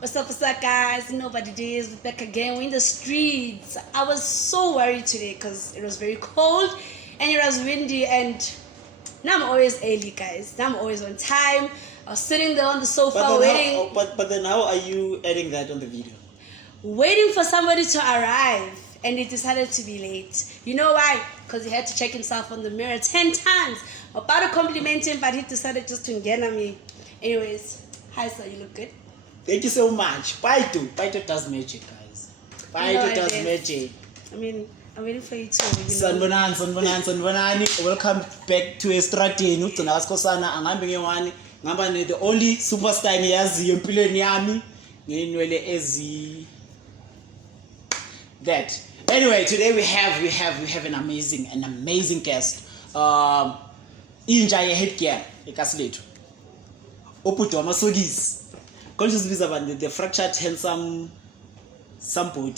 What's up, guys? You know what it is. We're back again. We're in the streets. I was so worried today because it was very cold and it was windy, and now I'm always early, guys. Now I'm always on time. I was sitting there on the sofa waiting. But then how are you adding that on the video? Waiting for somebody to arrive, and he decided to be late. You know why? Because he had to check himself on the mirror 10 times. I'm about to compliment him, but he decided just to get on me. Anyways, hi sir, you look good. Thank you so much. Paito does magic, guys. Paito does magic. I mean, I'm waiting for you too. Sanbonani. Welcome back to Strateng. Ugcina Skosana. Angambe ngewani. Ngamba ne the only superstar ngiyaziyo empilweni yami. Nginwele ezi that. Anyway, today we have an amazing guest. Inja yeHeadgear ekasilethu. Oputo amasokisi. Conscious about the fractured handsome somebody.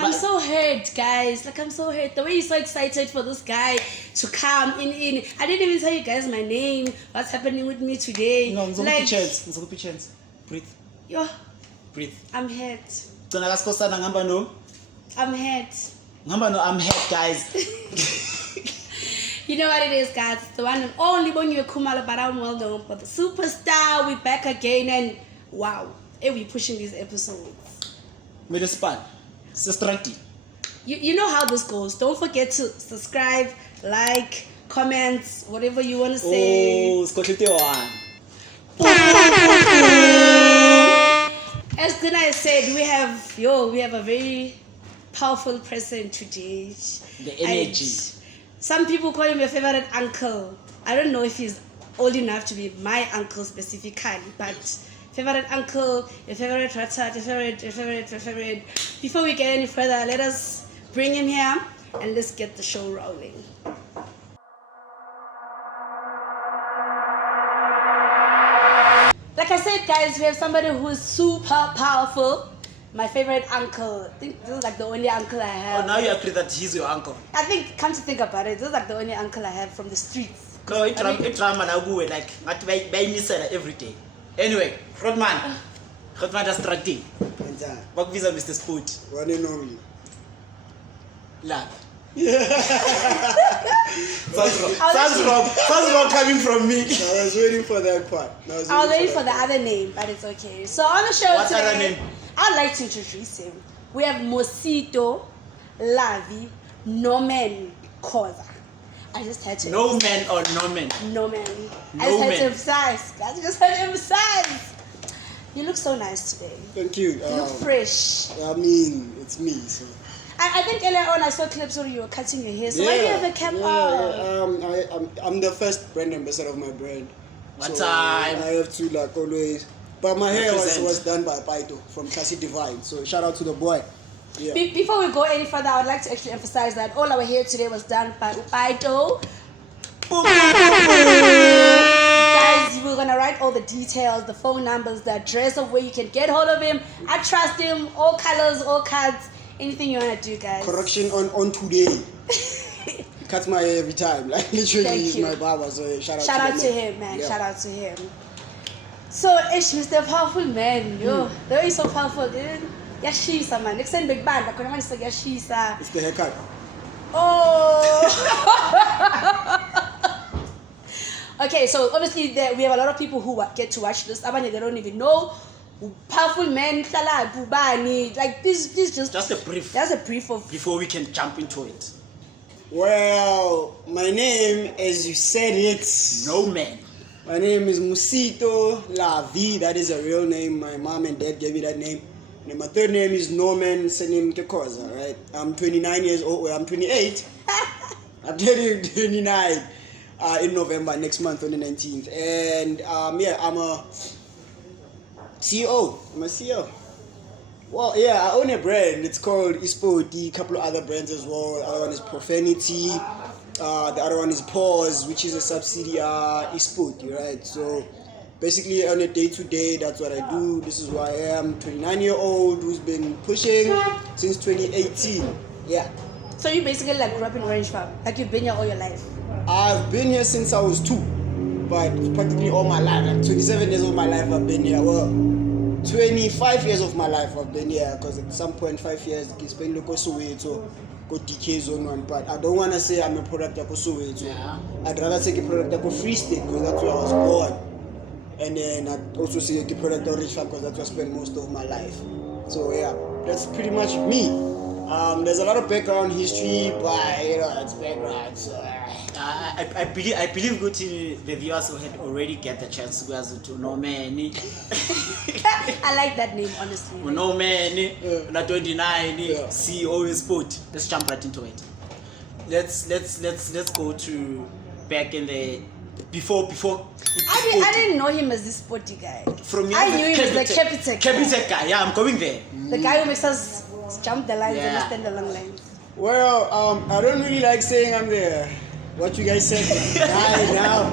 I'm so hurt, guys. Like, I'm so hurt. The way you're so excited for this guy to come in. I didn't even tell you guys my name. What's happening with me today? No, like, chance. Breathe. Yo. Breathe. I'm hurt. I'm hurt. I'm hurt, guys. You know what it is, guys. It's the one and only Bongiwe Khumalo, but I'm well known for the superstar. We're back again, and wow, we're pushing these episodes. MissBee. Strateng. You know how this goes. Don't forget to subscribe, like, comments, whatever you want to say. Oh, Skosana. As Gcina said, we have a very powerful person today. The energy. And some people call him your favorite uncle. I don't know if he's old enough to be my uncle specifically, but favorite uncle, your favorite ratchet, your favorite. Before we get any further, let us bring him here and let's get the show rolling. Like I said, guys, we have somebody who is super powerful. My favorite uncle. I think this is like the only uncle I have. Oh, now you agree that he's your uncle? I think, come to think about it, this is like the only uncle I have from the streets. No, it's drama now, like, by me every day. Anyway, Rodman does Strateng. What visa, Mr. Sport? One and only. Love. Sounds wrong coming from me. I was waiting for that part. I was waiting for the other name, but it's okay. So on the show what today, other name? I'd like to introduce him. We have Mosito Lovey Norman Khoza. I just had to No man or no man? No man. No I just had man. to emphasize. I just had to emphasize. You look so nice today. Thank you. You look fresh. I mean, it's me. So. I think earlier on I saw clips where you were cutting your hair. So why do you have a cap on? I'm the first brand ambassador of my brand. What so time? I have to like always. But my hair was done by Paito from Classy Divine. So shout out to the boy. Yeah. Before we go any further, I would like to actually emphasize that all our hair today was done by Paito. Guys, we're gonna write all the details, the phone numbers, the address of where you can get hold of him. I trust him. All colors, all cuts, anything you wanna do, guys. Correction on today. He cuts my hair every time. Like literally, he's my barber. So shout out to him, man. Yeah. Shout out to him. So, Mr. Powerful Man, yo, the way he's so powerful, yashisa, man. Next time, big band, I couldn't say yashisa. It's the haircut. Oh. Okay, so obviously we have a lot of people who get to watch this. They don't even know. Powerful Man, like this just a brief. That's a brief of before we can jump into it. Well, my name, as you said, it's No man. My name is Mosito Lovey. That is a real name. My mom and dad gave me that name. And my third name is Norman Khoza, right? I'm 29 years old. Well, I'm 28. I'm turning 29 in November next month on the 19th. And I'm a CEO. I'm a CEO. Well, yeah, I own a brand. It's called Ispoti. A couple of other brands as well. The other one is Profanity. The other one is Pause, which is a subsidiary Ispoti, right? So basically on a day-to-day, that's what I do. This is who I am, 29-year-old who's been pushing since 2018. Yeah. So you basically like grew up in Orange Farm, like you've been here all your life? I've been here since I was 2, but practically all my life, like 27 years of my life I've been here. Well, 25 years of my life I've been here, because at some point 5 years I spent local Soweto, go DK zone 1, but I don't want to say I'm a product of Soweto. Yeah. I'd rather take a product of Free State, because that's where I was born. And then I'd also say the product of Rich Farm, because that's where I spent most of my life. So yeah, that's pretty much me. There's a lot of background history, but it's background. So, I believe good to the viewers who had already get the chance to go to know many. I like that name, honestly. No many, not 29, Yeah. CEO of Ispoti. Let's jump right into it. Let's go to back in the before. I didn't know him as this sporty guy. From I knew him as the Capitec guy. Yeah, I'm going there. The guy who makes us jump the lines Yeah. and stand the long lines. well, I don't really like saying I'm there. What you guys said now,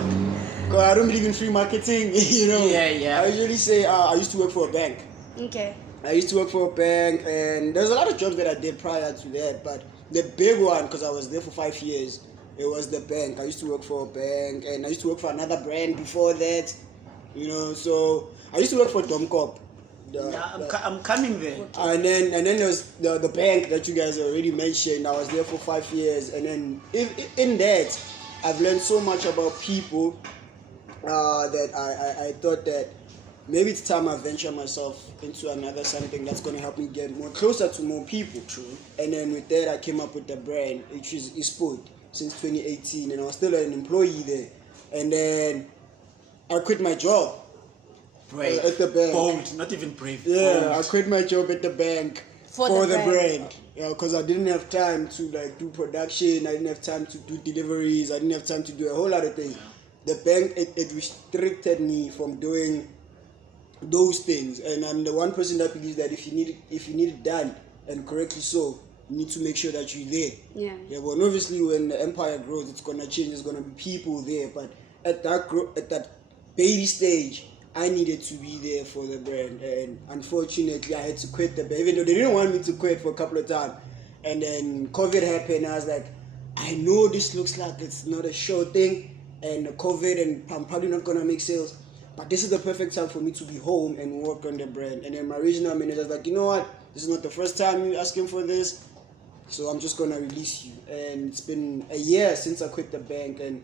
because I don't believe in free marketing. Yeah. I usually say I used to work for a bank. Okay. I used to work for a bank, and there's a lot of jobs that I did prior to that, but the big one, because I was there for 5 years, it was the bank. I used to work for a bank, and I used to work for another brand before that, so I used to work for Domcorp. I'm coming there. And then there's the bank that you guys already mentioned. I was there for 5 years, and then in that, I've learned so much about people that I thought that maybe it's time I venture myself into another something that's going to help me get more closer to more people. True. And then with that, I came up with the brand, which is Ispoti, since 2018, and I was still an employee there. And then I quit my job. Brave. At the bank. Bold, not even brave. Yeah, Bold. I quit my job at the bank For the brand. Yeah, because I didn't have time to do production. I didn't have time to do deliveries. I didn't have time to do a whole lot of things. The bank it restricted me from doing those things, and I'm the one person that believes that if you need it done, and correctly so, you need to make sure that you're there. Yeah. But obviously when the empire grows, it's gonna change. There's gonna be people there, but at that baby stage, I needed to be there for the brand, and unfortunately, I had to quit the brand, even though they didn't want me to quit for a couple of times. And then COVID happened. I was like, I know this looks like it's not a sure thing, and COVID, and I'm probably not gonna make sales, but this is the perfect time for me to be home and work on the brand. And then my regional manager was like, you know what? This is not the first time you're asking for this, so I'm just gonna release you. And it's been a year since I quit the bank, and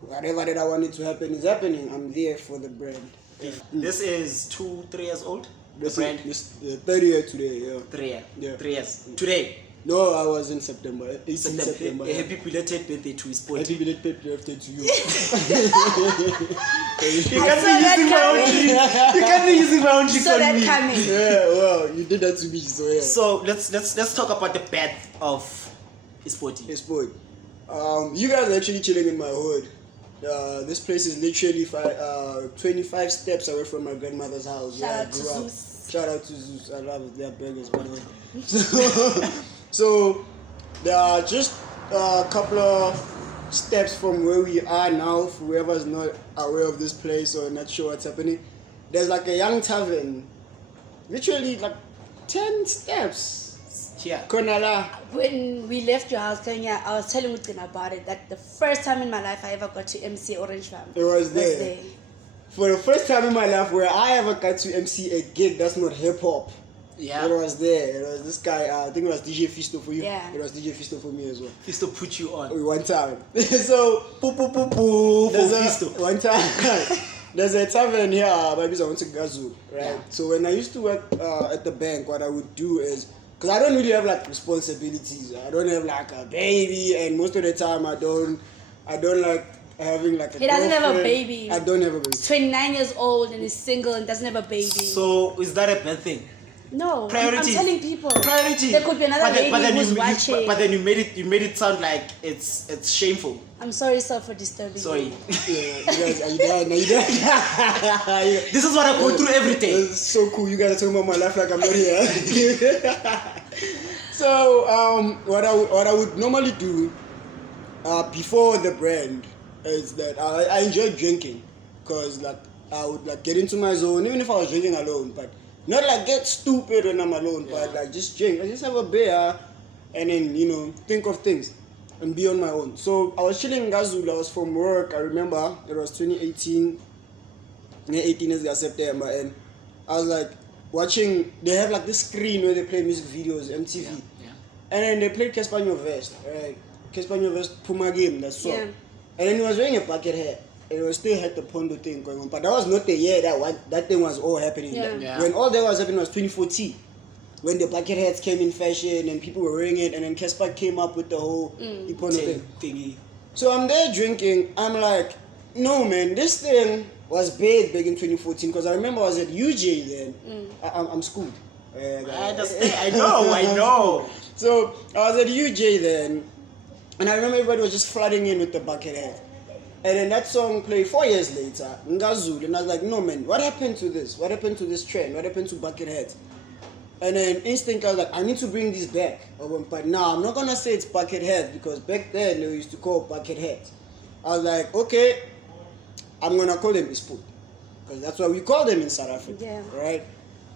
whatever that I wanted to happen is happening. I'm there for the brand. This is 2-3 years old. The brand. This 30 year today, yeah. 3 years. Yeah. 3 years. Today. No, I was in September. 18 September. A happy belated birthday to Ispoti. Happy belated birthday to you. You can't be using my own tricks So on that me. coming. Yeah, well, you did that to me, so yeah. So let's talk about the birth of Ispoti. Sport. You guys are actually chilling in my hood. This place is literally 25 steps away from my grandmother's house. Shout where I out to grew up. Zeus. Shout out to Zeus. I love their burgers, by the way. So there are just a couple of steps from where we are now. For whoever's not aware of this place or not sure what's happening, there's like a young tavern, literally like 10 steps. Here. Konala. When we left your house, Kenya, I was telling Utin about it, that the first time in my life I ever got to MC Orange Farm. It was there. For the first time in my life where I ever got to MC a gig that's not hip hop. Yeah. It was there. It was this guy, I think it was DJ Fisto for you. Yeah. It was DJ Fisto for me as well. Fisto put you on. One time. So, For there's Fisto. one time, there's a tavern here, maybe I went to Gazu, right? Yeah. So when I used to work at the bank, what I would do is, because I don't really have like responsibilities. I don't have like a baby, and most of the time I don't like having like a He doesn't have a girlfriend. baby. I don't have a baby. He's 29 years old and he's single and doesn't have a baby. So is that a bad thing? No, I'm Priority. telling people. Priority. There could be another lady who's watching. But then you made it sound like it's shameful. I'm sorry, sir, for disturbing Sorry. you. Yeah, you guys, are you there? Are you there? This is what I go through every day. It's so cool. You guys are talking about my life like I'm not here. So, what I would normally do before the brand is that I enjoy drinking, because like I would like get into my zone even if I was drinking alone, but not like get stupid when I'm alone, but like just drink. I just have a beer and then think of things and be on my own. So I was chilling in Gazula. I was from work. I remember it was 2018. 18 is September, and I was like watching. They have like this screen where they play music videos, MTV, Yeah. and then they played Caspanyo Vest, right? Caspanyo Vest Puma game, that's song. Yeah. And then he was wearing a bucket hat. And it still had the Pondo thing going on, but that was not the year that thing was all happening. Yeah. Yeah. When all that was happening was 2014, when the bucket hats came in fashion and people were wearing it, and then Casper came up with the whole Pondo thing. Thingy. So I'm there drinking. I'm like, no man, this thing was big in 2014 because I remember I was at UJ then. I'm schooled. I understand. I know. So I was at UJ then, and I remember everybody was just flooding in with the bucket hat. And then that song played 4 years later, Ngazulu, and I was like, no man, what happened to this? What happened to this trend? What happened to bucket hats? And then instinct, I was like, I need to bring this back. But now I'm not gonna say it's bucket hats because back then they used to call bucket hats. I was like, okay, I'm gonna call them Ispoti because that's what we call them in South Africa, Yeah. right?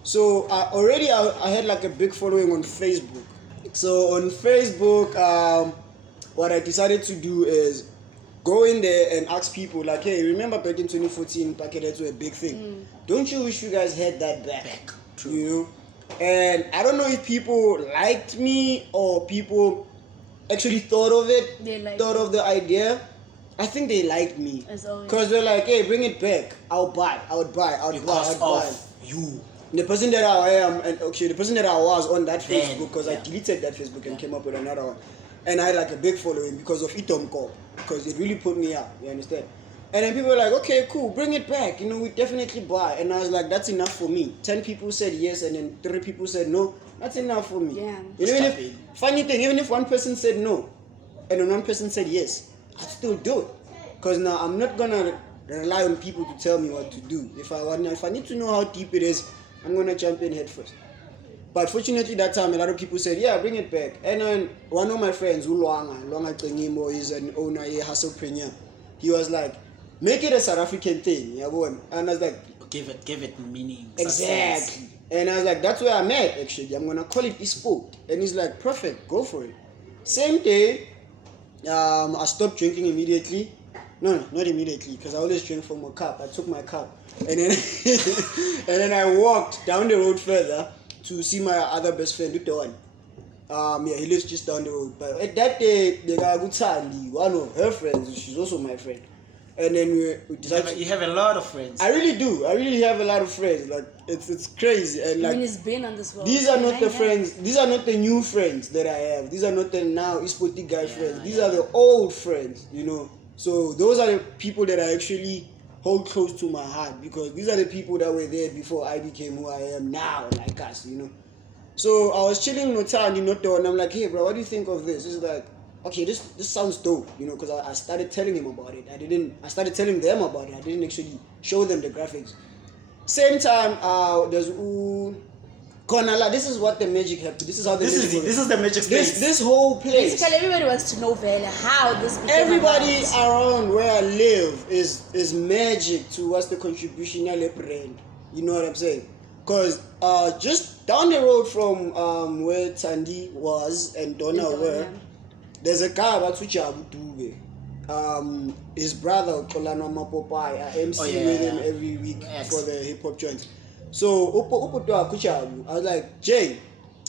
So I had like a big following on Facebook. So on Facebook, what I decided to do is go in there and ask people like, hey, remember back in 2014, bucket hats were a big thing. Don't you wish you guys had that back? True. You know? And I don't know if people liked me or people actually thought of it, They liked thought of the idea. I think they liked me. As always. Because they're like, hey, bring it back. I would buy. Because of you. The person that I am, and actually the person that I was on that Then, Facebook, because I deleted that Facebook and came up with another one. And I had like a big following because of Itom Corp, because it really put me up, you understand? And then people were like, okay, cool, bring it back, you know, we definitely buy. And I was like, that's enough for me. 10 people said yes, and then 3 people said no. That's enough for me. Yeah. You know, Stop it. funny thing, even if one person said no, and then one person said yes, I'd still do it. Because now I'm not gonna rely on people to tell me what to do. If I need to know how deep it is, I'm gonna jump in head first. But fortunately that time a lot of people said, yeah, bring it back. And then one of my friends, Luanga Tengimo, is an owner, a hustlepreneur. He was like, make it a South African thing. And I was like, Give it meaning. exactly. Success. And I was like, that's where I'm at actually. I'm gonna call it Ispoti. And he's like, perfect, go for it. Same day, I stopped drinking immediately. No, not immediately, because I always drink from a cup. I took my cup, and then and then I walked down the road further to see my other best friend, Luton. He lives just down the road. But at that day, the guy Gcina, one of her friends, she's also my friend. And then we decided. You have a lot of friends. I really do. I really have a lot of friends. Like it's crazy. And like He's been on this world. these are not the Yeah. friends. These are not the new friends that I have. These are not the now Ispoti guy friends. These are the old friends. You know. So those are the people that I actually hold close to my heart because these are the people that were there before I became who I am now, like us. You know. So I was chilling Notani, and I'm like, hey bro, what do you think of this? It's like, okay, this sounds dope, you know, because I started telling him about it. I started telling them about it. I didn't actually show them the graphics. Same time, there's Konala. This is what the magic happened. This is how the This is the magic space. This whole place. Basically, everybody wants to know Vele how this became Everybody about. around where I live is magic to what's the contribution of the brand. You know what I'm saying? Because just down the road from where Tandi was and Donna were, there's a guy about Jabu Dube. His brother Kolano Mapopai, I MC with him every week for the hip hop joints. So I was like, Jay,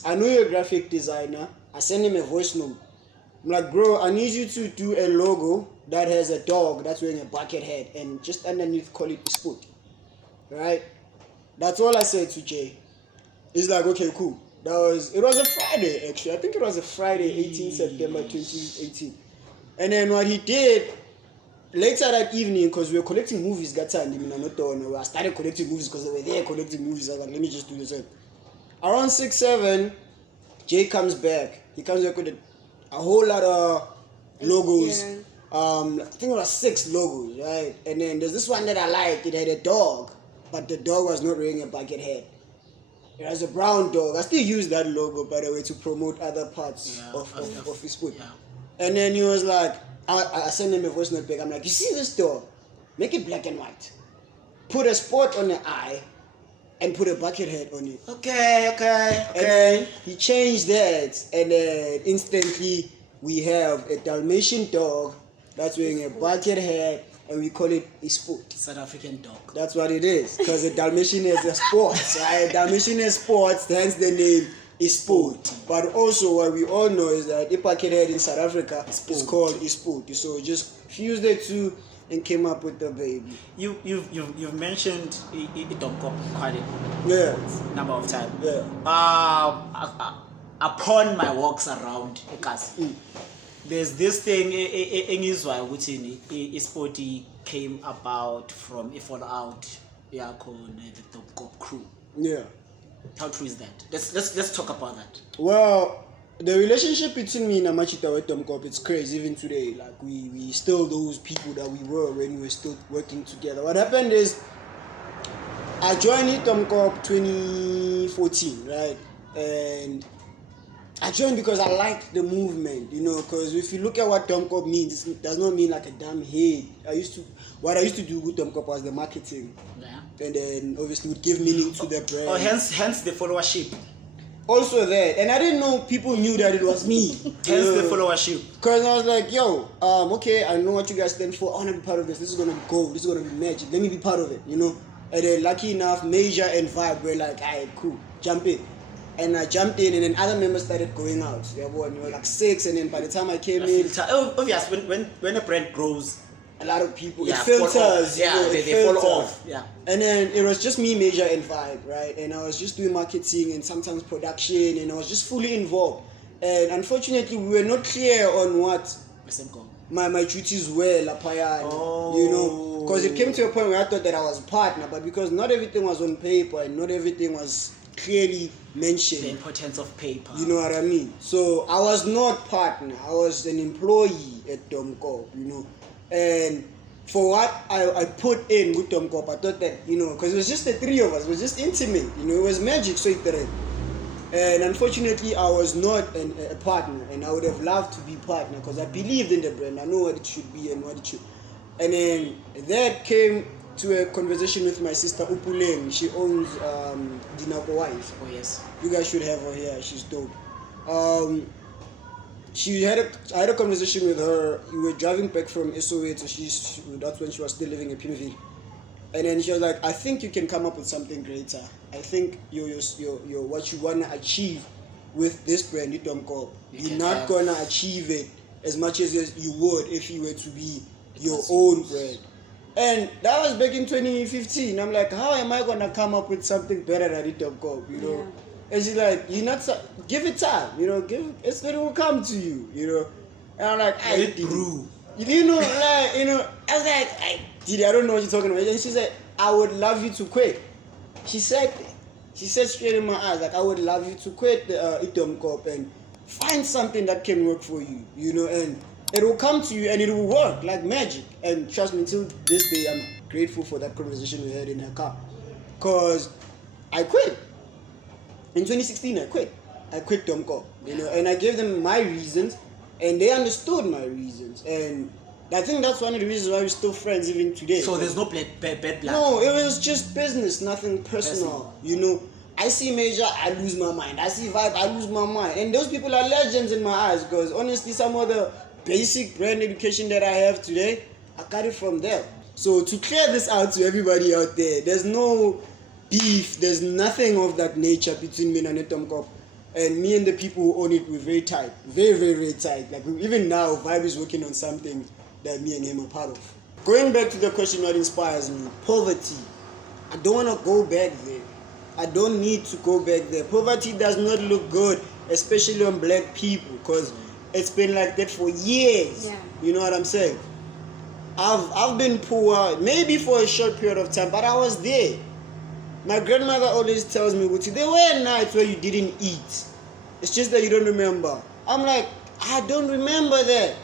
I know you're a graphic designer. I sent him a voice note. I'm like, bro, I need you to do a logo that has a dog that's wearing a bucket hat and just underneath call it Ispoti. Right? That's all I said to Jay. He's like, okay, cool. It was a Friday actually. I think it was a Friday, 18 September 2018. And then what he did later that evening, because we were collecting movies, I started collecting movies because they were there collecting movies. I was like, let me just do this. Around 6-7, Jay comes back. He comes back with a whole lot of logos. Yeah. I think it was 6 logos, right? And then there's this one that I liked. It had a dog, but the dog was not wearing a bucket hat. It was a brown dog. I still use that logo, by the way, to promote other parts of Ispoti. Yeah. And then he was like, I sent him a voice note back. I'm like, you see this dog? Make it black and white. Put a spot on the eye and put a bucket hat on it. Okay. And then he changed that, and then instantly we have a Dalmatian dog that's wearing a bucket hat and we call it Ispoti. South African dog. That's what it is, because a Dalmatian is a sport, right? Dalmatian is sports, hence the name Ispoti. But also what we all know is that Ipakethead in South Africa is called Ispoti. So just fused the two and came up with the baby. You've mentioned Idomko quite a number of times. Yeah. Upon my walks around Ekasi, there's this thing engizwayo ukuthi Ispoti came about from a fallout yakho the Domko crew. Yeah. How true is that? Let's talk about that. Well, the relationship between me and Machita with Domko, it's crazy even today. Like we still those people that we were when we were still working together. What happened is I joined Domko 2014, right? And I joined because I liked the movement, because if you look at what Domko means, it does not mean like a damn head. What I used to do with Domko was the marketing. Yeah. And then obviously would give meaning to the brand. Oh, hence the followership. Also that, and I didn't know people knew that it was me. Hence the followership. Because I was like, yo, okay, I know what you guys stand for. I want to be part of this. This is gonna be gold. This is gonna be magic. Let me be part of it, And then lucky enough, Major and Vibe were like, alright, cool, jump in. And I jumped in, and then other members started going out. Yeah, we were like 6, and then by the time I came in, Obviously, when a brand grows, a lot of people, yeah, it filters. they fall off. Yeah. And then it was just me, Major, and Vibe, right? And I was just doing marketing and sometimes production, and I was just fully involved. And unfortunately, we were not clear on what my duties were, Lapaya, because it came to a point where I thought that I was a partner, but because not everything was on paper and not everything was clearly mentioned. The importance of paper. You know what I mean? So I was not partner. I was an employee at Domko, And for what I put in with Domko, I thought that, because it was just the three of us. It was just intimate. It was magic. So and unfortunately, I was not a partner. And I would have loved to be partner because I believed in the brand. I know what it should be and what it should. And then that came to a conversation with my sister Upuleng. She owns Dinako Wife. Oh yes. You guys should have her here. She's dope. I had a conversation with her. We were driving back from SOA, so that's when she was still living in Pimville. And then she was like, I think you can come up with something greater. I think your what you wanna achieve with this brand, Domko, you're not gonna achieve it as much as you would if you were to be your own brand. And that was back in 2015. I'm like, how am I gonna come up with something better than Domko? Yeah. And she's like, give it time. It will come to you. And I'm like, I grew. I was like, I don't know what you're talking about. And she said, I would love you to quit. She said straight in my eyes, like, I would love you to quit the Domko and find something that can work for you. And it will come to you and it will work like magic. And trust me, until this day, I'm grateful for that conversation we had in her car. Because I quit. In 2016, I quit Domko, and I gave them my reasons, and they understood my reasons. And I think that's one of the reasons why we're still friends even today. So there's no bad blood? No, it was just business, nothing personal. I see Major, I lose my mind. I see Vibe, I lose my mind. And those people are legends in my eyes, because honestly, some of the basic brand education that I have today, I got it from them. So to clear this out to everybody out there, there's no beef, there's nothing of that nature between me and Domko. And me and the people who own it, we're very tight. Very, very, very tight. Like, even now, Vibe is working on something that me and him are part of. Going back to the question, what inspires me? Poverty. I don't want to go back there. I don't need to go back there. Poverty does not look good, especially on black people, because it's been like that for years. Yeah. You know what I'm saying? I've been poor, maybe for a short period of time, but I was there. My grandmother always tells me, there were nights where you didn't eat. It's just that you don't remember. I'm like, I don't remember that.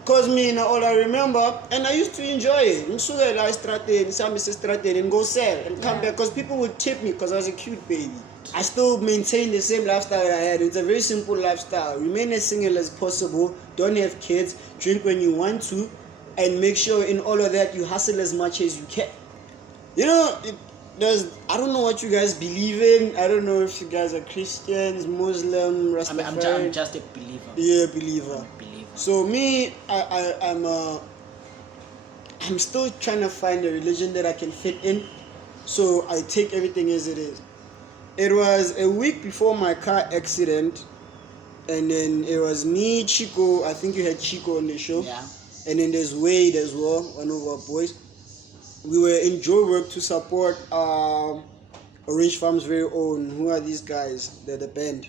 Because all I remember, and I used to enjoy it. I'm sure that I Strateng and go sell and come back, because people would tip me because I was a cute baby. I still maintain the same lifestyle that I had. It's a very simple lifestyle. Remain as single as possible. Don't have kids. Drink when you want to. And make sure in all of that you hustle as much as you can. I don't know what you guys believe in. I don't know if you guys are Christians, Muslim, Rastafari. I'm just a believer. Yeah, believer. So me, I I'm still trying to find a religion that I can fit in. So I take everything as it is. It was a week before my car accident, and then it was me, Chico. I think you had Chico on the show. Yeah. And then there's Wade as well, one of our boys. We were in Joburg to support Orange Farm's very own. Who are these guys? They're the band.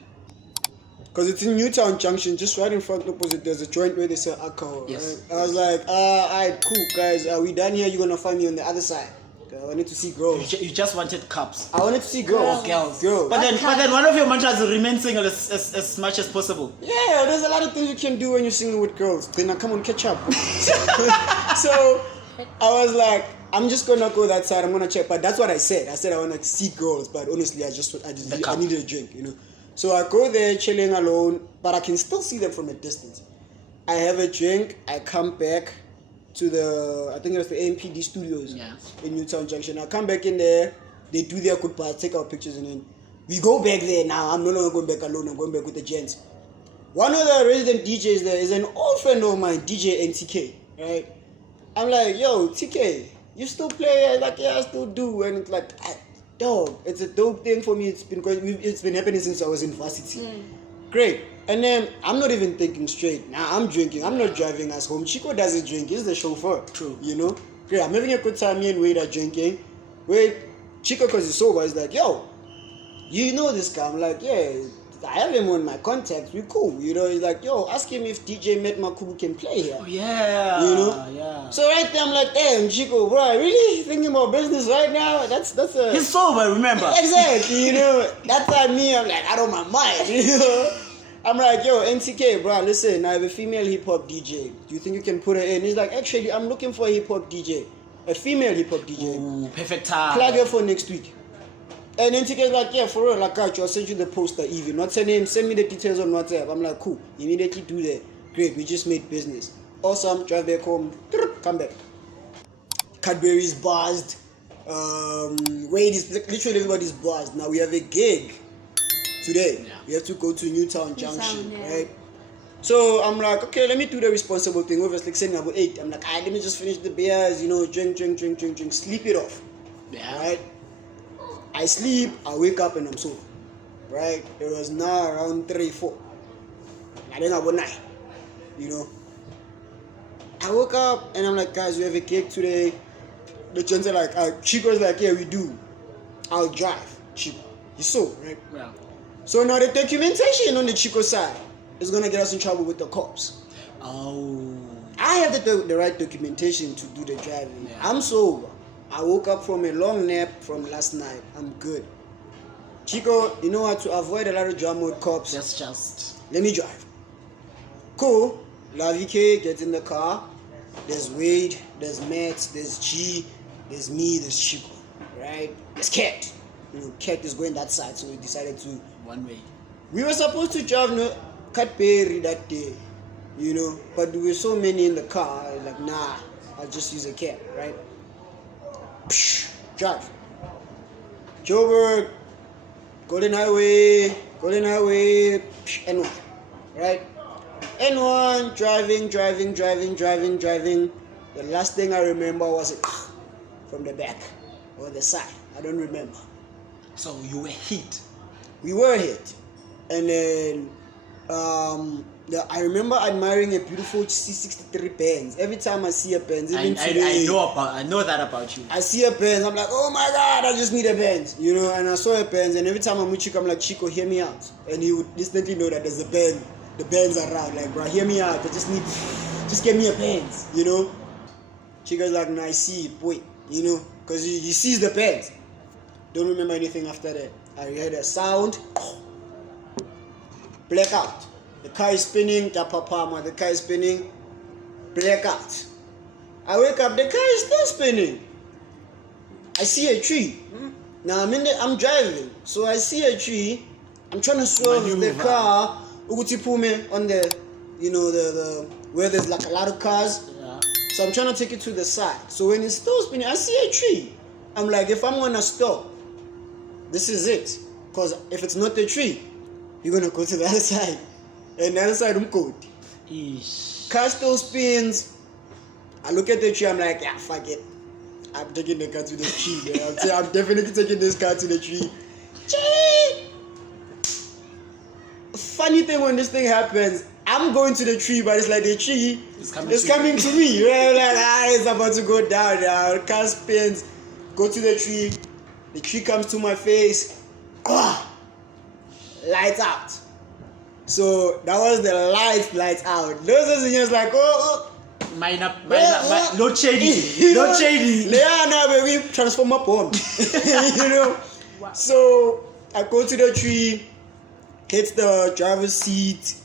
Because it's in Newtown Junction, just right in front opposite. There's a joint where they sell alcohol. Yes. Right? I was like, alright, cool, guys. Are we done here? You're gonna find me on the other side. I wanted to see girls. You just wanted cups. I wanted to see girls. Girls. But then one of your mantras is remain single as much as possible. Yeah, there's a lot of things you can do when you're singing with girls. Then I come on, catch up. So I was like, I'm just gonna go that side. I'm gonna check. But that's what I said. I said I wanna see girls. But honestly, I needed a drink, you know. So I go there chilling alone, but I can still see them from a distance. I have a drink. I come back to I think it was the AMPD studios in Newtown Junction. I come back in there. They do their goodbye, take our pictures, and then we go back there. Now I'm no longer going back alone. I'm going back with the gents. One of the resident DJs there is an old friend of mine, DJ NTK. Right? I'm like, yo, TK, you still play? Like, yeah, I still do. And it's like, dog, it's a dope thing for me. It's been happening since I was in varsity. Great. And then I'm not even thinking straight. Now I'm drinking. I'm not driving us home. Chico doesn't drink. He's the chauffeur. True. You know? Great. I'm having a good time. Me and Wade are drinking. Wade, Chico, because he's sober, is like, yo, you know this guy? I'm like, yeah, I have him on my contacts. We cool. You know, he's like, yo, ask him if DJ Met Makubu can play here. Oh, yeah. You know? Yeah. So right there, I'm like, damn, Chico, bro, really thinking about business right now? That's a... He's sober, remember? Exactly, you know? That's like me. I'm like, out of my mind, you know? I'm like, yo, NTK, bro, listen, I have a female hip-hop DJ. Do you think you can put her in? He's like, actually, I'm looking for a hip-hop DJ. A female hip-hop DJ. Ooh, perfect time. Plug her for next week. And NTK's like, yeah, for real, like, I'll send you the poster, even. What's her name? Send me the details on WhatsApp. I'm like, cool. Immediately do that. Great, we just made business. Awesome, drive back home. Come back. Cadbury's buzzed. Wade is, literally everybody's buzzed. Now we have a gig today. Yeah. We have to go to Newtown Junction, right? So I'm like, okay, let me do the responsible thing. Obviously, like saying about 8. I'm like, let me just finish the beers, you know, drink, sleep it off. Yeah. Right? I sleep, I wake up and I'm sober. Right? It was now around 3, 4. I think about 9. You know? I woke up and I'm like, guys, we have a gig today. The gents are like, Chico's like, yeah, we do. I'll drive. Chico. He's sober, right? Yeah. So now the documentation on the Chico side is gonna get us in trouble with the cops. Oh. I have the right documentation to do the driving. Yeah. I'm sober. I woke up from a long nap from last night. I'm good. Chico, you know what? To avoid a lot of drama with cops, Just. let me drive. Cool. LoveyK gets in the car. There's Wade, there's Matt, there's G, there's me, there's Chico. Right? There's Cat. You know, Cat is going that side, so we decided to One way. We were supposed to drive Cadbury that day, you know, but there were so many in the car. I was like, nah, I'll just use a cab, right? Psh, drive. Joburg, Golden Highway, psh, N1, right? N1, driving. The last thing I remember was it from the back or the side. I don't remember. So you were hit. We were hit. And then I remember admiring a beautiful C63 Benz. Every time I see a Benz, even today, I know that about you. I see a Benz, I'm like, oh my God, I just need a Benz, you know. And I saw a Benz, and every time I'm with Chico, I'm like, Chico, hear me out. And he would instantly know that there's a Benz, the Benz around. Like, bro, hear me out. Just get me a Benz, you know. Chico's like, nah, I see it, boy, you know, because he sees the Benz. Don't remember anything after that. I heard a sound, blackout. The car is spinning, the car is spinning, blackout. I wake up, the car is still spinning. I see a tree. Now I'm driving, so I see a tree. I'm trying to swerve the car. Ugutipume on the, you know, the where there's like a lot of cars. Yeah. So I'm trying to take it to the side. So when it's still spinning, I see a tree. I'm like, if I'm gonna stop, this is it. Because if it's not the tree, you're gonna go to the other side. And the other side, I'm good. Ish. Car still spins. I look at the tree, I'm like, yeah, fuck it. I'm taking the car to the tree, man. I'm definitely taking this car to the tree. Chee! Funny thing when this thing happens, I'm going to the tree, but it's like the tree is coming to me. You know, like, it's about to go down now. Car spins, go to the tree. The tree comes to my face. Lights out. So that was the lights out. Those are just like, minor, no shady, no shady. Leana, baby, transformer porn. You know. Wow. So I go to the tree, hits the driver's seat,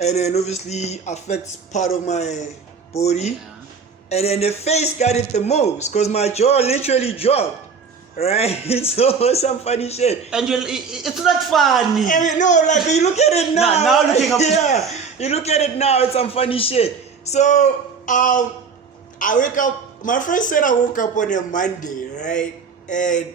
and then obviously affects part of my body. Yeah. And then the face got it the most, cause my jaw literally dropped. Right? So some funny shit. And it's not funny. I mean, no, like you look at it now. Now looking up. Yeah, you look at it now. It's some funny shit. So I wake up. My friend said I woke up on a Monday, right? And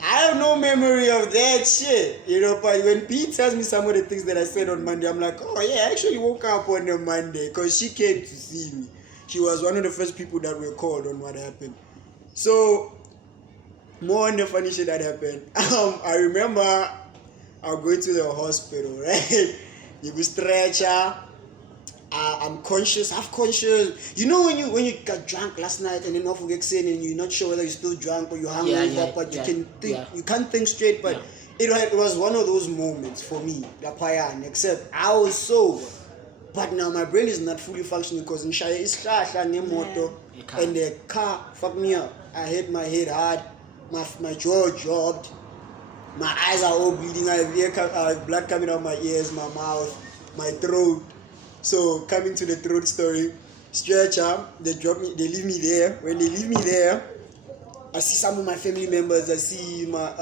I have no memory of that shit, you know. But when Pete tells me some of the things that I said on Monday, I'm like, oh yeah, I actually woke up on a Monday because she came to see me. She was one of the first people that were called on what happened. So. More on the funny shit that happened. I remember I was going to the hospital, right? You go stretcher. I'm conscious, half conscious. You know when you got drunk last night and then off of Gcina and you're not sure whether you're still drunk or you're hungover, but you can think, you can't think straight. But it was one of those moments for me, except I was sober. But now my brain is not fully functioning because in Shaya is moto and the car fucked me up. I hit my head hard. My jaw dropped, my eyes are all bleeding, I have blood coming out my ears, my mouth, my throat. So coming to the throat story, stretcher, they leave me there. When they leave me there, I see some of my family members, I see my,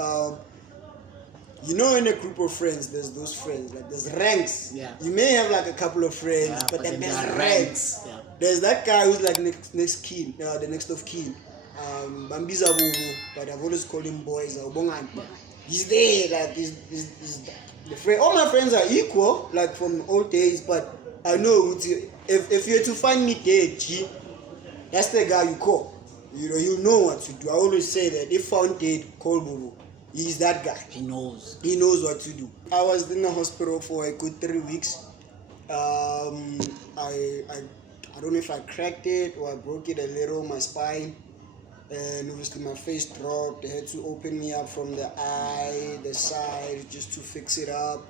you know, in a group of friends, there's those friends, like there's ranks. Yeah. You may have like a couple of friends, but then there's ranks. Yeah. There's that guy who's like next kin, the next of kin. Bambiza Bobo, but I've always called him boys. He's there, like he's the friend. All my friends are equal, like from old days. But I know if you're to find me dead, that's the guy you call. You know, you know what to do. I always say that if found dead, call Bobo. He's that guy. He knows. He knows what to do. I was in the hospital for a good 3 weeks. I don't know if I cracked it or I broke it a little, my spine. And obviously my face dropped. They had to open me up from the eye, the side, just to fix it up.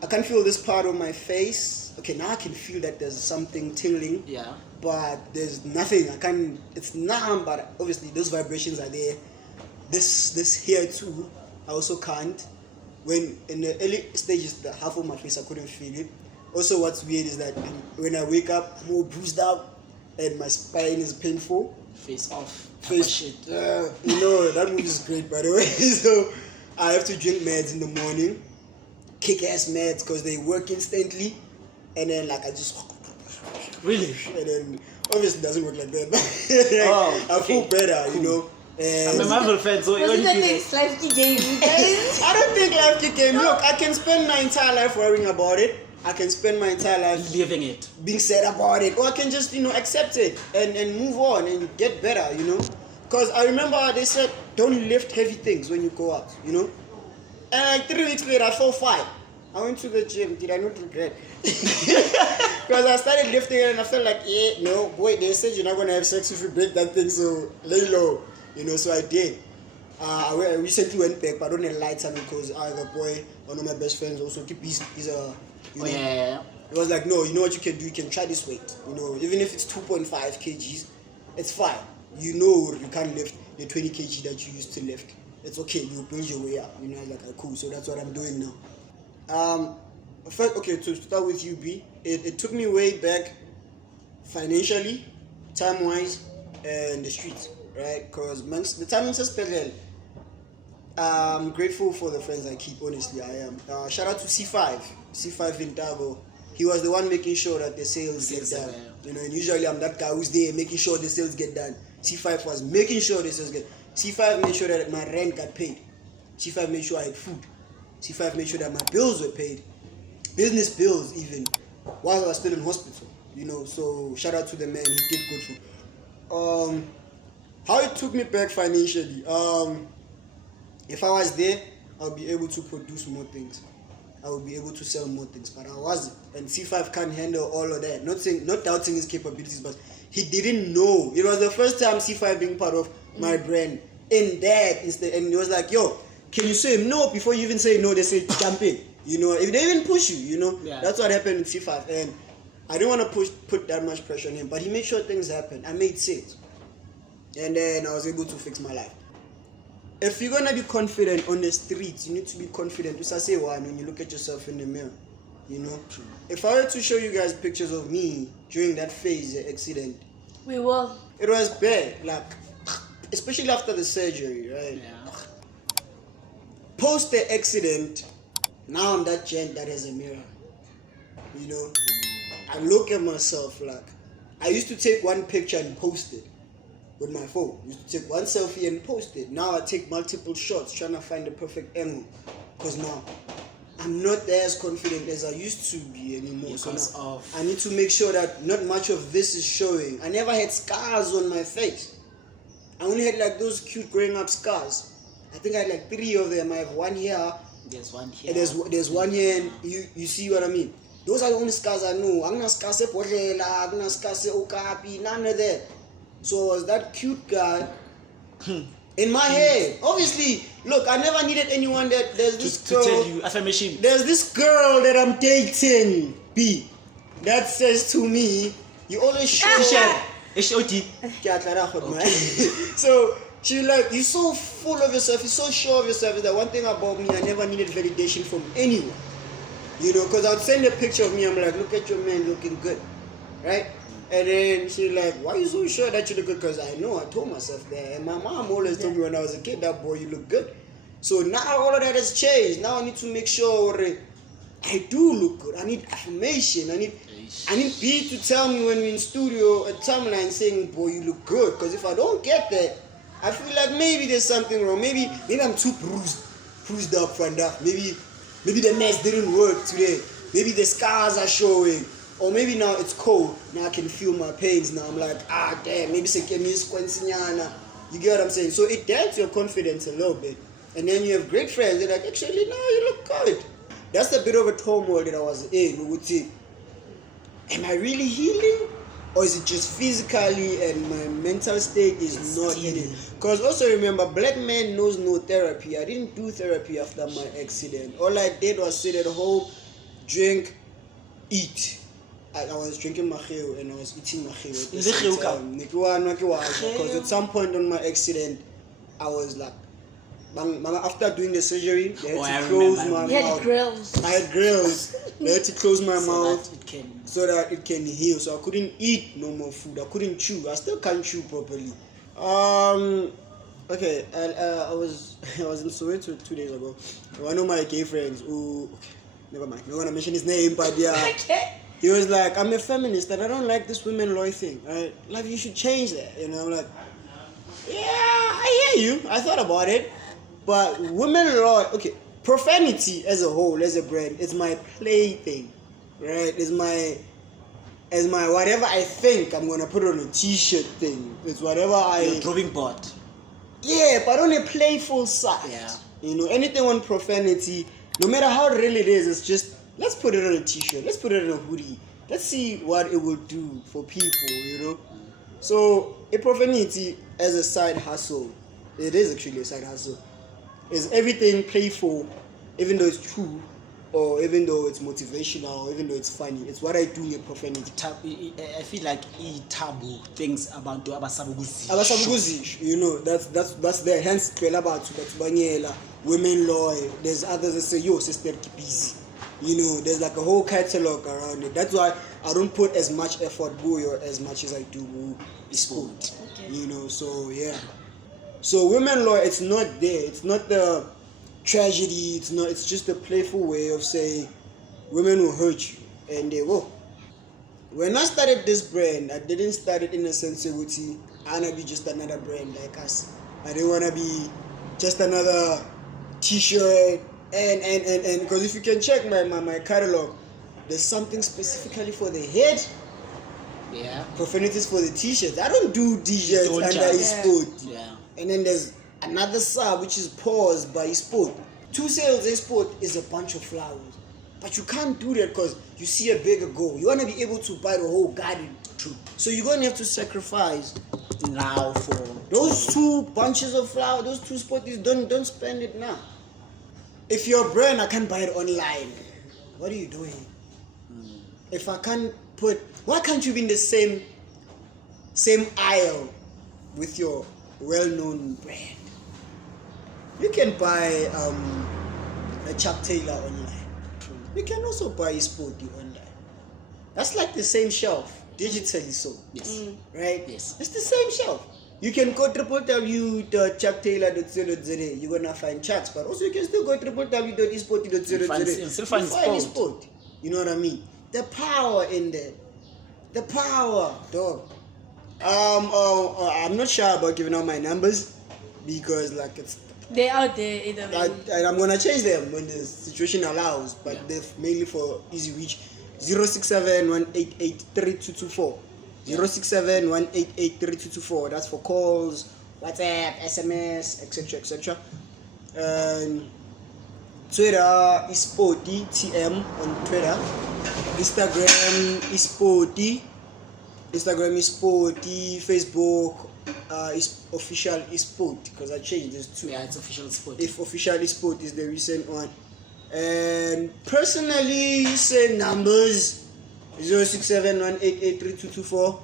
I can't feel this part of my face. Okay, now I can feel that there's something tingling. Yeah. But there's nothing. It's numb, but obviously those vibrations are there. This here too, I also can't. When in the early stages, the half of my face I couldn't feel it. Also, what's weird is that when I wake up, I'm all bruised up and my spine is painful. Face off. Shit. You know, that movie is great, by the way. So I have to drink meds in the morning, kick-ass meds, because they work instantly. And then like I just really, and then obviously it doesn't work like that. I feel better, you know. I'm a Marvel fan, so was it the next life you gave you guys? I don't think life kick game. Look, I can spend my entire life worrying about it. I can spend my entire life living it, being sad about it, or I can just, accept it and move on and get better, Because I remember they said don't lift heavy things when you go out, And like 3 weeks later, I felt fine. I went to the gym. Did I not regret? Because I started lifting it and I felt like, they said you're not gonna have sex if you break that thing, so lay low, So I did. I recently went back, but on a light time because I have a boy, one of my best friends, also he's a. Yeah. It was like, no, you know what you can do? You can try this weight. Even if it's 2.5 kgs, it's fine. You can't lift the 20 kg that you used to lift. It's okay. You build your way up. I was like, cool. So that's what I'm doing now. First, okay, to start with you, B. It took me way back financially, time-wise, and the streets, right? Because the time in Strateng, I'm grateful for the friends I keep, honestly, I am. Shout out to C5 in Thapelo. He was the one making sure that the sales get done. And usually I'm that guy who's there making sure the sales get done. C5 was making sure the sales get done. C5 made sure that my rent got paid. C5 made sure I had food. C5 made sure that my bills were paid. Business bills even, while I was still in hospital. you know. So shout out to the man, he did good for. How it took me back financially. If I was there, I'll be able to produce more things. I would be able to sell more things, but I wasn't. And C5 can't handle all of that. Not doubting his capabilities, but he didn't know. It was the first time C5 being part of my brand in that instead, and it was like, yo, can you say no? Before you even say no, they say jump in. You know, if they even push you, you know, that's what happened in C5. And I didn't want to put that much pressure on him, but he made sure things happened. I made sense. And then I was able to fix my life. If you're gonna be confident on the streets, you need to be confident. Just say one when you look at yourself in the mirror. You know? True. If I were to show you guys pictures of me during that phase, the accident. We will. It was bad, like especially after the surgery, right? Yeah. Post the accident, now I'm that gent that has a mirror. You know? I look at myself like I used to take one picture and post it with my phone. I used to take one selfie and post it. Now I take multiple shots trying to find the perfect angle. Because now I'm not as confident as I used to be anymore. Because so now of I need to make sure that not much of this is showing. I never had scars on my face. I only had like those cute growing up scars. I think I had like 3 of them. I have one here. There's one here. And there's one here, and you see what I mean. Those are the only scars I know. I'm not scars I'm not scars okapi, none of that. So I was that cute guy in my head. Obviously, look, I never needed anyone that there's this to girl. tell you affirmation. There's this girl that I'm dating, B, that says to me, you always show HOT. So she's like, you're so full of yourself, you're so sure of yourself. That one thing about me, I never needed validation from anyone. You know, because I'd send a picture of me, I'm like, look at your man looking good, right? And then she's like, why are you so sure that you look good? Because I know, I told myself that. And my mom always told me when I was a kid, that boy, you look good. So now all of that has changed. Now I need to make sure I do look good. I need affirmation. I need B to tell me when we're in studio, a timeline saying, boy, you look good. Because if I don't get that, I feel like maybe there's something wrong. Maybe I'm too bruised up from that. Maybe the mess didn't work today. Maybe the scars are showing. Or maybe now it's cold. Now I can feel my pains. Now I'm like, damn, maybe se give me Skosana. You get what I'm saying? So it dents your confidence a little bit. And then you have great friends. They're like, actually, no, you look good. That's a bit of a turmoil that I was in. We would say, am I really healing? Or is it just physically and my mental state is not in it? Because also remember, black man knows no therapy. I didn't do therapy after my accident. All I did was sit at home, drink, eat. I was drinking maheu and I was eating maheu. Because at some point on my accident, I was like, after doing the surgery, they had to close my mouth. You had grills. I had grills. They had to close my mouth so that it can heal. So I couldn't eat no more food. I couldn't chew. I still can't chew properly. Okay, I was in Soweto 2 days ago. One of my gay friends who, never mind, I'm not gonna mention his name, but yeah. Okay. He was like, I'm a feminist and I don't like this women law thing. Right? Like, you should change that. You know, I'm like, yeah, I hear you. I thought about it. But women law, okay, profanity as a whole, as a brand, it's my plaything. Right? It's my whatever I think I'm going to put on a t-shirt thing. It's whatever your drawing board. Yeah, but on a playful side. Yeah. You know, anything on profanity, no matter how real it is, it's just, let's put it on a t-shirt, let's put it on a hoodie, let's see what it will do for people, you know. So a profanity as a side hustle, it is actually a side hustle, is everything playful, even though it's true, or even though it's motivational, even though it's funny. It's what I do in profanity. I feel like taboo things about abasabukuzi, you know, that's there. Hence women law. There's others that say, yo, sister, keep busy. You know, there's like a whole catalog around it. That's why I don't put as much effort or as much as I do sport. Okay. You know, so yeah. So women law, it's not there. It's not the tragedy. It's just a playful way of saying women will hurt you, and they will. When I started this brand, I didn't start it in a sensitivity. I wanna be just another brand like us. I didn't wanna be just another t-shirt. And because if you can check my catalog, there's something specifically for the head, Yeah. Profanities for the t-shirts. I don't do t-shirts Don't under just- Ispoti. Yeah. And then there's another sub which is Pause by Ispoti. 2 Sales Ispoti is a bunch of flowers. But you can't do that because you see a bigger goal. You want to be able to buy the whole garden. True. So you're going to have to sacrifice Now for those 2 bunches of flowers, those 2 spotties. Don't spend it now. If you're a brand, I can't buy it online. What are you doing? If I can't why can't you be in the same aisle with your well-known brand? You can buy a Chuck Taylor online. You can also buy Ispoti online. That's like the same shelf, digitally so. Yes. Right? Yes. It's the same shelf. You can go www.chucktaylor.co.za. You're gonna find Chucks, but also you can still go www.ispoti.co.za. You'll still find Ispoti. You know what I mean? The power in there. The power, dog. I'm not sure about giving out my numbers because They're out there either way. I'm gonna change them when the situation allows, but they're mainly for easy reach. 067-188-3224. 067-188-3224. That's for calls, WhatsApp, SMS, etc. etc. And Twitter Ispoti TM on Twitter. Instagram Ispoti. Facebook is official Ispoti because I changed this too. Yeah, it's official sport. If official Ispoti is the recent one. And personally, say numbers 067-188-3224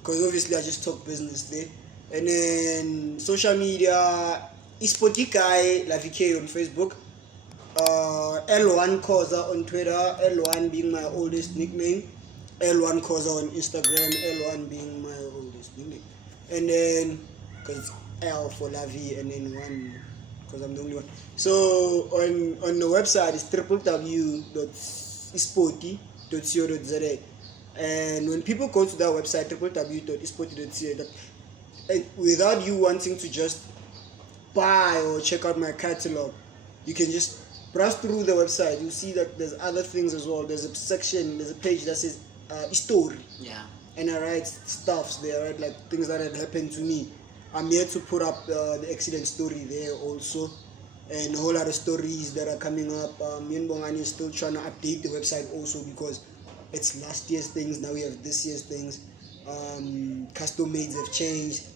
because obviously I just talk business there. And then social media Ispoti guy LoveyK on Facebook, L1 Khoza on Twitter, L1 being my oldest nickname, L1 Khoza on Instagram, L1 being my oldest nickname. And then because it's L for Lovey and then 1 because I'm the only one. So on the website it's www.ispoti.co.za. And when people go to that website www.ispoti.co.za, without you wanting to just buy or check out my catalog, you can just browse through the website. You'll see that there's other things as well. There's a section, there's a page that says story. Yeah. And I write stuffs there, I write like things that had happened to me. I'm here to put up the accident story there also, and a whole lot of stories that are coming up. Me and Bongani is still trying to update the website also because it's last year's things, now we have this year's things. Custom mades have changed.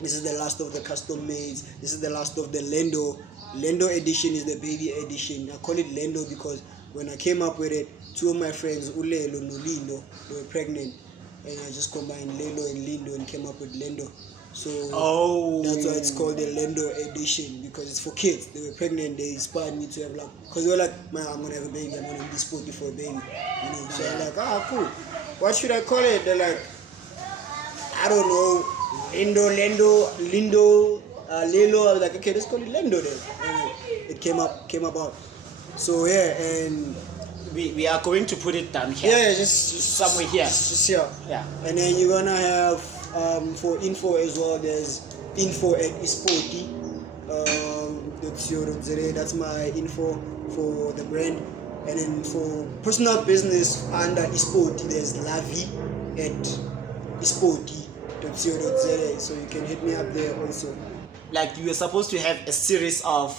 This is the last of the custom mades. This is the last of the Lendo. Lendo edition is the baby edition. I call it Lendo because when I came up with it, 2 of my friends, Ulelo and Lindo, they were pregnant. And I just combined Lelo and Lindo and came up with Lendo. So that's why it's called the Lendo edition because it's for kids. They were pregnant, they inspired me to have because they were like, man, I'm gonna have a baby, I'm gonna be Ispoti for a baby. You know, so I'm like, cool. What should I call it? They're like, I don't know, Lindo, Lelo. I was like, okay, let's call it Lendo then. And it came about. So yeah, and we are going to put it down here. yeah, just somewhere here. Just here. Yeah. And then you're gonna have for info as well. There's info@ispoti. That's my info for the brand. And then for personal business under Ispoti, there's Lavi@ispoti.co.za. So you can hit me up there also. Like you were supposed to have a series of.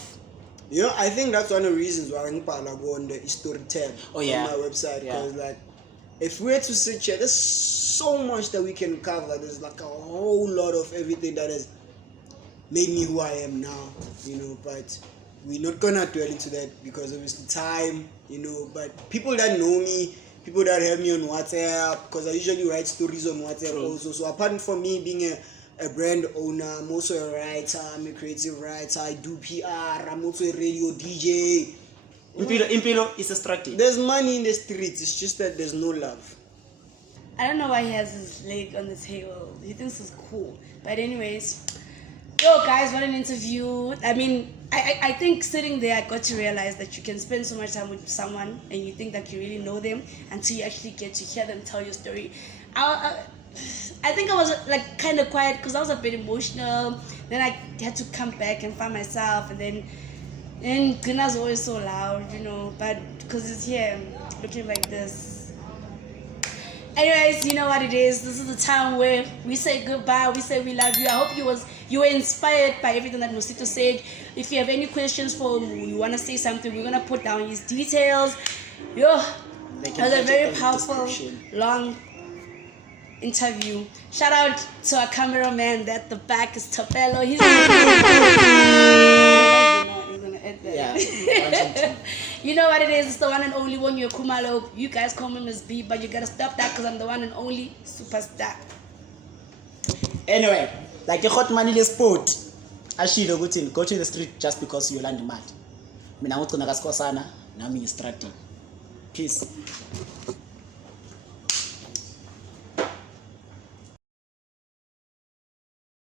Yeah, I think that's one of the reasons why I'm go on the history tab on my website. Because like, if we were to sit here, there's so much that we can cover. There's like a whole lot of everything that has made me who I am now, you know. But we're not gonna dwell into that because obviously time, you know. But people that know me, people that have me on WhatsApp, because I usually write stories on WhatsApp also. So apart from me being a brand owner, I'm also a writer, I'm a creative writer, I do PR, I'm also a radio DJ. Impilo is a strategy. There's money in the streets, it's just that there's no love. I don't know why he has his leg on the table. He thinks it's cool. But anyways, yo guys, what an interview. I mean, I think sitting there I got to realize that you can spend so much time with someone and you think that you really know them until you actually get to hear them tell your story. I think I was like kind of quiet because I was a bit emotional. Then I had to come back and find myself, and then Gcina's always so loud, you know. But because it's here, looking like this. Anyways, you know what it is. This is the time where we say goodbye. We say we love you. I hope you were inspired by everything that Mosito said. If you have any questions for him, you want to say something, we're gonna put down his details. Yo, it was a very powerful, long interview. Shout out to our cameraman at the back is Thapelo. He's gonna add that. Yeah. You know what it is. It's the one and only one. You're Khumalo. You guys call me MissBee, but you gotta stop that because I'm the one and only superstar. Anyway, like you got money sport. Ashilo gutin go to the street just because you land mad. Mina ngugcina ka Skosana nami ngi Strateng. Peace.